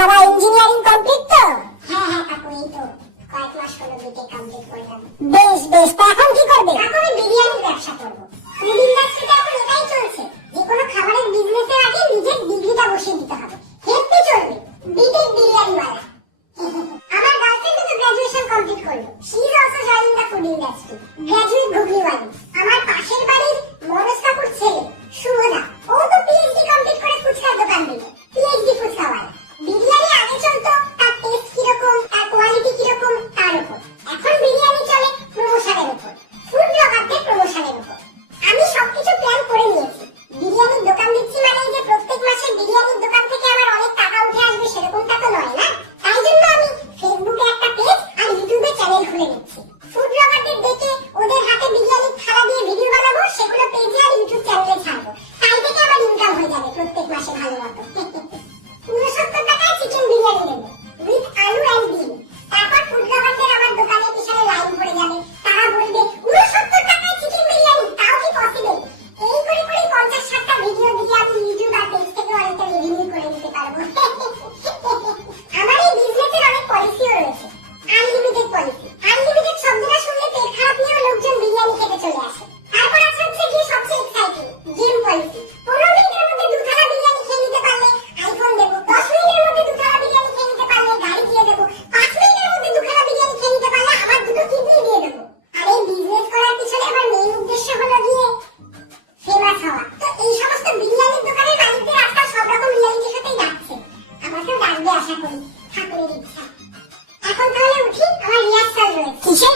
বাবা engineering complete তো? হ্যাঁ হ্যাঁ কাকু এই তো। কয়েক মাস হলো বিটেক কমপ্লিট করলাম। বেশ বেশ তা এখন কি করবে? কাকু আমি বিরিয়ানির ব্যবসা করব। ফুড ইন্ডাস্ট্রিতে এখন এটাই চলছে। যে কোনো খাবারের বিজনেসের আগে নিজের ডিগ্রিটা বসিয়ে দিতে হবে। হেঁটে চলবে। বিটেক বিরিয়ানিওয়ালা। আমার গার্লফ্রেন্ড তো গ্র্যাজুয়েশন কমপ্লিট করল। She is also joining the food industry graduate গুগলিওয়ালি sácalo. এই সমস্ত বিরিয়ানির সাথেই যাচ্ছে। আমরা তো জানবে আশা করি, ঠাকুরের ইচ্ছা। এখন তাহলে উঠি, আমার রিহার্সাল রয়েছে।